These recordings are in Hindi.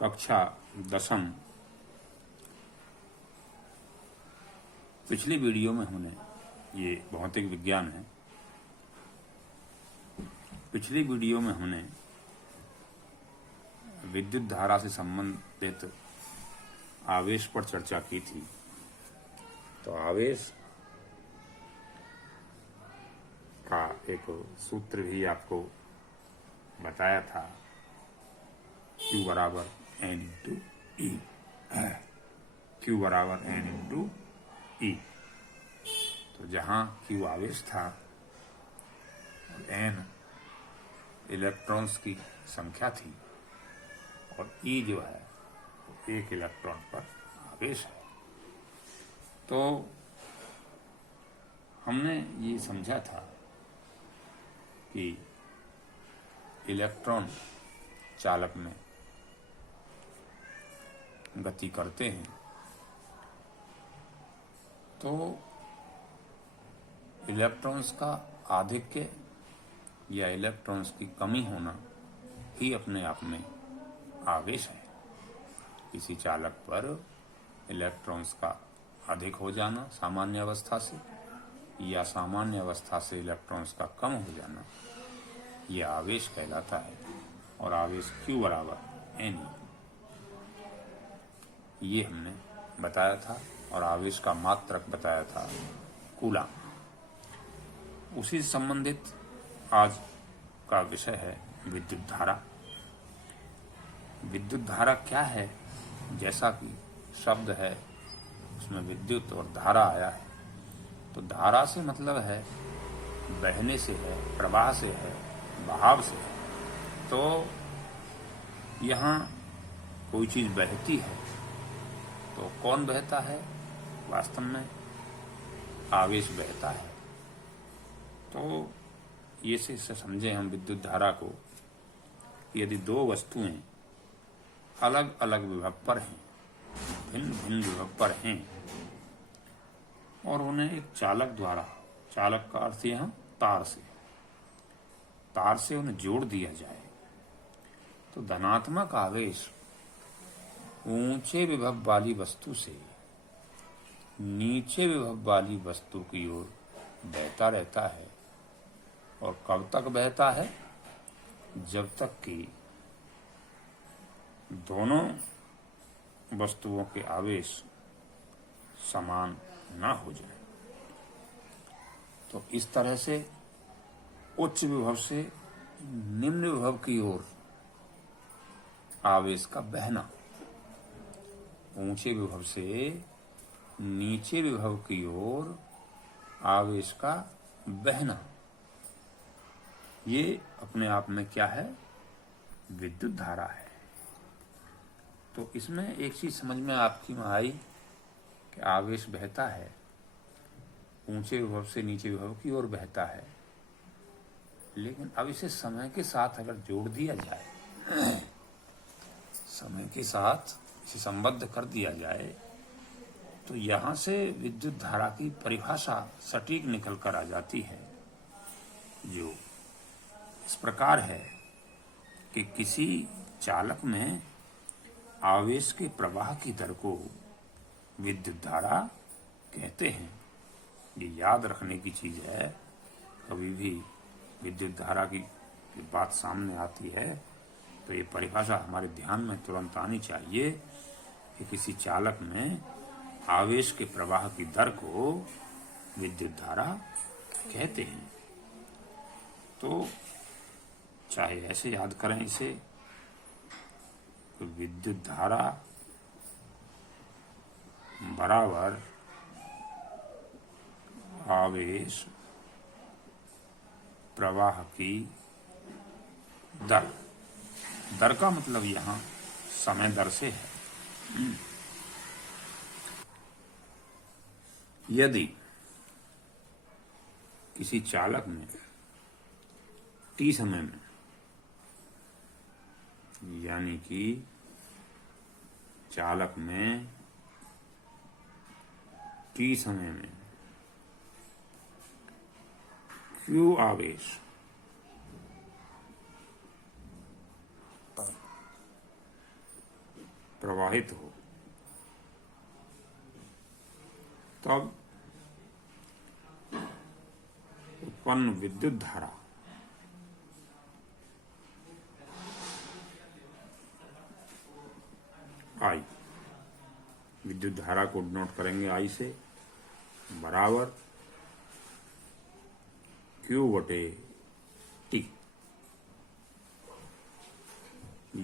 कक्षा 10वीं। पिछली वीडियो में हमने, ये भौतिक विज्ञान है, पिछली वीडियो में हमने विद्युत धारा से संबंधित आवेश पर चर्चा की थी। तो आवेश का एक सूत्र भी आपको बताया था, Q बराबर N इंटू ई। Q बराबर N इंटू ई। तो जहां Q आवेश था और N इलेक्ट्रॉन्स की संख्या थी और E जो है एक इलेक्ट्रॉन पर आवेश है। तो हमने ये समझा था कि इलेक्ट्रॉन चालक में गति करते हैं तो इलेक्ट्रॉन्स का आधिक्य या इलेक्ट्रॉन्स की कमी होना ही अपने आप में आवेश है। किसी चालक पर इलेक्ट्रॉन्स का अधिक हो जाना सामान्य अवस्था से या सामान्य अवस्था से इलेक्ट्रॉन्स का कम हो जाना, यह आवेश कहलाता है। और आवेश Q बराबर N, ये हमने बताया था। और आवेश का मात्रक बताया था कूलम। उसी से संबंधित आज का विषय है विद्युत धारा। विद्युत धारा क्या है? जैसा कि शब्द है उसमें विद्युत और धारा आया है, तो धारा से मतलब है बहने से है, प्रवाह से है, बहाव से है। तो यहाँ कोई चीज बहती है तो कौन बहता है? वास्तव में आवेश बहता है। तो ये से समझे हम विद्युत धारा को, यदि दो वस्तुएं अलग अलग विभव पर हैं, भिन्न भिन्न विभव पर हैं, और उन्हें एक चालक द्वारा, चालक का अर्थ यहाँ तार से उन्हें जोड़ दिया जाए, तो धनात्मक आवेश ऊंचे विभव वाली वस्तु से नीचे विभव वाली वस्तु की ओर बहता रहता है। और कब तक बहता है? जब तक कि दोनों वस्तुओं के आवेश समान ना हो जाए। तो इस तरह से उच्च विभव से निम्न विभव की ओर आवेश का बहना, ऊंचे विभव से नीचे विभव की ओर आवेश का बहना, ये अपने आप में क्या है? विद्युत धारा है। तो इसमें एक चीज समझ में आपकी में आई कि आवेश बहता है, ऊंचे विभव से नीचे विभव की ओर बहता है। लेकिन अब इसे समय के साथ अगर जोड़ दिया जाए, समय के साथ इसे संबद्ध कर दिया जाए, तो यहां से विद्युत धारा की परिभाषा सटीक निकल कर आ जाती है, जो इस प्रकार है कि किसी चालक में आवेश के प्रवाह की दर को विद्युत धारा कहते हैं। ये याद रखने की चीज है। कभी भी विद्युत धारा की बात सामने आती है तो ये परिभाषा हमारे ध्यान में तुरंत आनी चाहिए कि किसी चालक में आवेश के प्रवाह की दर को विद्युत धारा कहते हैं। तो चाहे ऐसे याद करें इसे, तो विद्युत धारा बराबर आवेश प्रवाह की दर। दर का मतलब यहां समय दर से है। यदि किसी चालक में T समय में, यानी कि चालक में T समय में Q आवेश प्रवाहित हो तब उत्पन्न विद्युत धारा आई, विद्युत धारा को नोट करेंगे आई से, बराबर Q बटे T,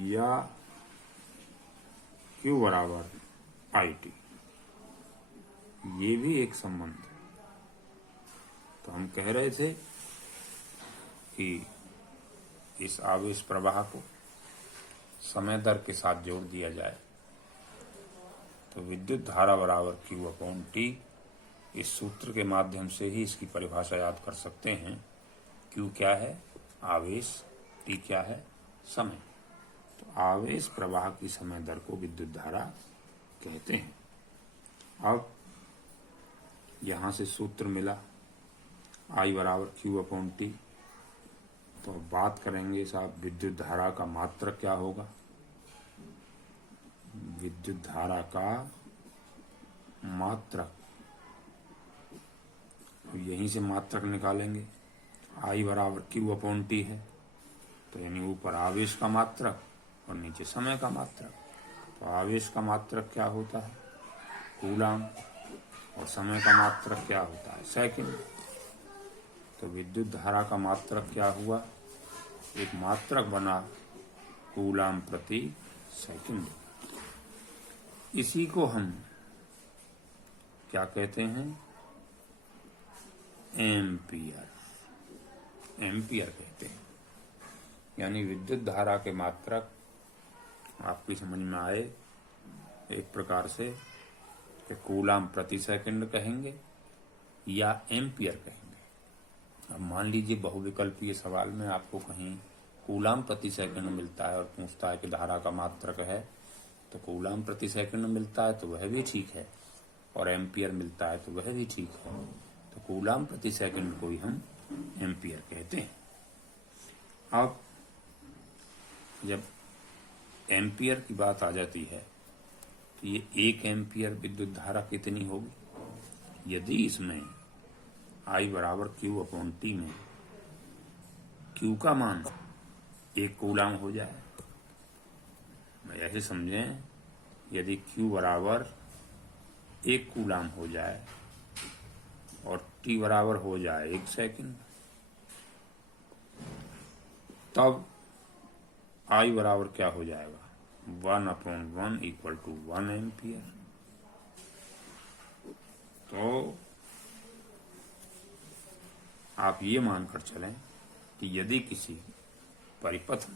या Q बराबर IT। ये भी एक संबंध है। तो हम कह रहे थे कि इस आवेश प्रवाह को समय दर के साथ जोड़ दिया जाए तो विद्युत धारा बराबर Q अपॉन T, इस सूत्र के माध्यम से ही इसकी परिभाषा याद कर सकते हैं। Q क्या है? आवेश। T क्या है? समय। तो आवेश प्रवाह की समय दर को विद्युत धारा कहते हैं। अब यहां से सूत्र मिला I बराबर Q अपॉन T। तो अब बात करेंगे साहब विद्युत धारा का मात्रक क्या होगा। विद्युत धारा का मात्रक, यहीं से मात्रक निकालेंगे। I बराबर Q अपॉन T है, तो यानी ऊपर आवेश का मात्रक और नीचे समय का मात्रक। तो आवेश का मात्रक क्या होता है? कूलाम, और समय का मात्रक क्या होता है? सेकंड। तो विद्युत धारा का मात्रक क्या हुआ? एक मात्रक बना कूलाम प्रति सेकंड। इसी को हम क्या कहते हैं? एम्पियर। एम्पियर कहते हैं। यानी विद्युत धारा के मात्रक आपकी समझ में आए एक प्रकार से कूलाम प्रति सेकंड कहेंगे या एम्पियर कहेंगे। अब मान लीजिए बहुविकल्पीय सवाल में आपको कहीं कूलाम प्रति सेकंड मिलता है और पूछता है कि धारा का मात्रक है, तो कूलाम प्रति सेकंड मिलता है तो वह भी ठीक है, और एम्पियर मिलता है तो वह भी ठीक है। तो कूलाम प्रति सेकंड को ही हम एम्पियर कहते हैं। अब जब एम्पियर की बात आ जाती है तो ये 1 एम्पियर विद्युत धारा कितनी होगी? यदि इसमें I बराबर Q अपॉन T में Q का मान 1 कूलाम हो जाए, मैं ऐसे समझें, यदि Q बराबर 1 कूलाम हो जाए और T बराबर हो जाए 1 सेकंड, तब I बराबर क्या हो जाएगा? 1/1 इक्वल टू 1 एम्पियर। तो आप ये मानकर चलें कि यदि किसी परिपथ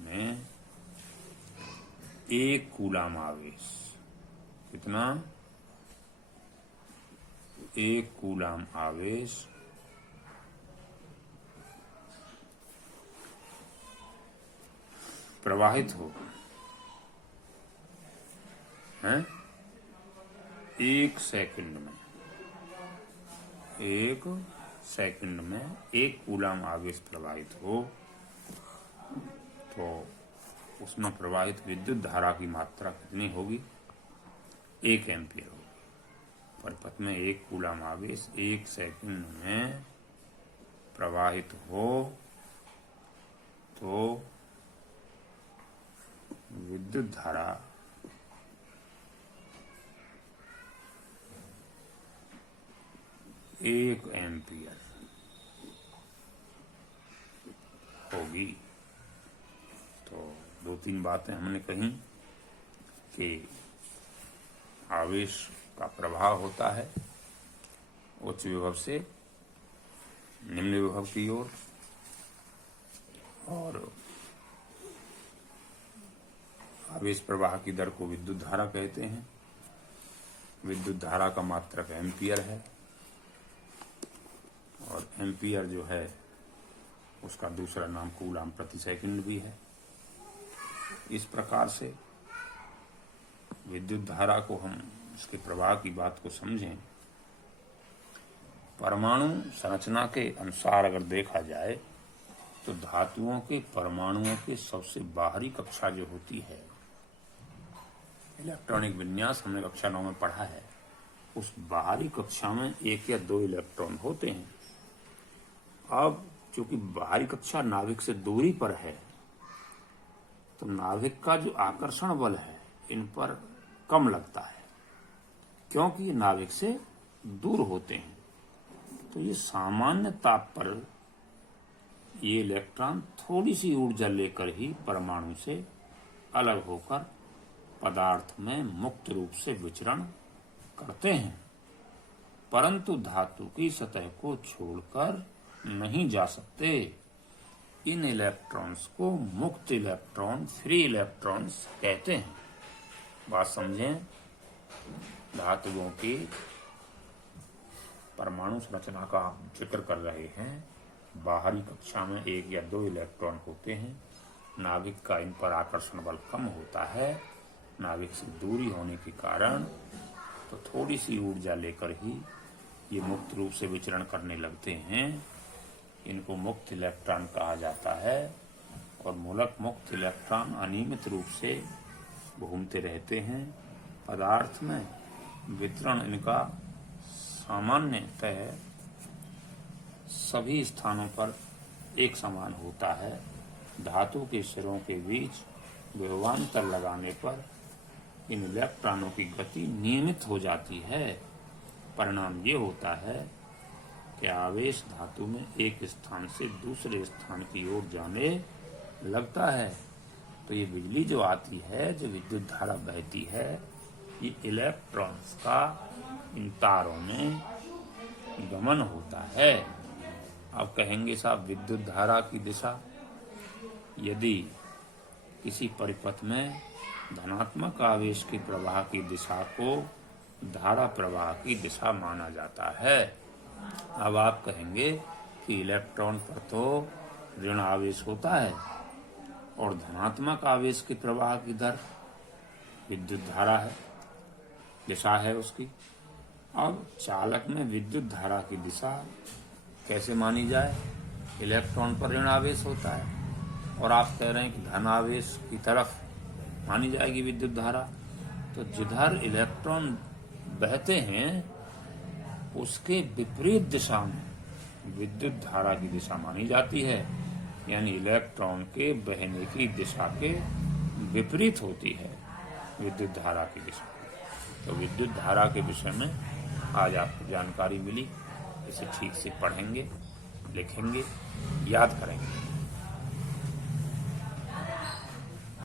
में एक कूलाम आवेश, कितना? 1 कूलाम आवेश प्रवाहित हो हैं 1 सेकंड में 1 कूलाम आवेश प्रवाहित हो, तो उसमें प्रवाहित विद्युत धारा की मात्रा कितनी होगी? 1 एम्पियर होगी। परिपथ में 1 कूलाम आवेश 1 सेकंड में प्रवाहित हो तो विद्युत धारा 1 एम्पियर होगी। तो 2-3 बातें हमने कही कि आवेश का प्रवाह होता है उच्च विभव से निम्न विभव की ओर, और आवेश प्रवाह की दर को विद्युत धारा कहते हैं। विद्युत धारा का मात्रक एम्पियर है, और एम्पियर जो है उसका दूसरा नाम कूलाम प्रति सेकंड भी है। इस प्रकार से विद्युत धारा को हम इसके प्रवाह की बात को समझें, परमाणु संरचना के अनुसार अगर देखा जाए तो धातुओं के परमाणुओं के सबसे बाहरी कक्षा जो होती है, इलेक्ट्रॉनिक विन्यास हमने कक्षा 9 में पढ़ा है, उस बाहरी कक्षा में 1 या 2 इलेक्ट्रॉन होते हैं। अब चूंकि बाहरी कक्षा नाभिक से दूरी पर है, तो नाभिक का जो आकर्षण बल है इन पर कम लगता है, क्योंकि ये नाभिक से दूर होते हैं। तो ये सामान्य ताप पर ये इलेक्ट्रॉन थोड़ी सी ऊर्जा लेकर ही परमाणु से अलग होकर पदार्थ में मुक्त रूप से विचरण करते हैं, परंतु धातु की सतह को छोड़कर नहीं जा सकते। इन इलेक्ट्रॉन्स को मुक्त इलेक्ट्रॉन, फ्री इलेक्ट्रॉन्स कहते हैं। बात समझें, धातुओं की परमाणु संरचना का हम जिक्र कर रहे हैं। बाहरी कक्षा में 1 या 2 इलेक्ट्रॉन होते हैं। नाभिक का इन पर आकर्षण बल कम होता है। नाभिक से दूरी होने के कारण तो थोड़ी सी ऊर्जा लेकर ही ये मुक्त रूप से विचरण करने लगते हैं। इनको मुक्त इलेक्ट्रॉन कहा जाता है। और मूलक मुक्त इलेक्ट्रॉन अनियमित रूप से घूमते रहते हैं पदार्थ में। वितरण इनका सामान्यतः सभी स्थानों पर एक समान होता है। धातु के सिरों के बीच विभवांतर लगाने पर इन इलेक्ट्रॉनों की गति नियमित हो जाती है। परिणाम ये होता है कि आवेश धातु में एक स्थान से दूसरे स्थान की ओर जाने लगता है। तो ये बिजली जो आती है, जो विद्युत धारा बहती है, ये इलेक्ट्रॉन्स का इन तारों में गमन होता है। आप कहेंगे साहब विद्युत धारा की दिशा, यदि किसी परिपथ में धनात्मक आवेश के प्रवाह की दिशा को धारा प्रवाह की दिशा माना जाता है। अब आप कहेंगे कि इलेक्ट्रॉन पर तो ऋण आवेश होता है और धनात्मक आवेश के प्रवाह की दर विद्युत धारा है, दिशा है उसकी। अब चालक में विद्युत धारा की दिशा कैसे मानी जाए? इलेक्ट्रॉन पर ऋण आवेश होता है और आप कह रहे हैं कि धन आवेश की तरफ मानी जाएगी विद्युत धारा। तो जिधर इलेक्ट्रॉन बहते हैं उसके विपरीत दिशा में विद्युत धारा की दिशा मानी जाती है, यानी इलेक्ट्रॉन के बहने की दिशा के विपरीत होती है विद्युत धारा की दिशा। तो विद्युत धारा के विषय में आज आपको जानकारी मिली। इसे ठीक से पढ़ेंगे, लिखेंगे, याद करेंगे।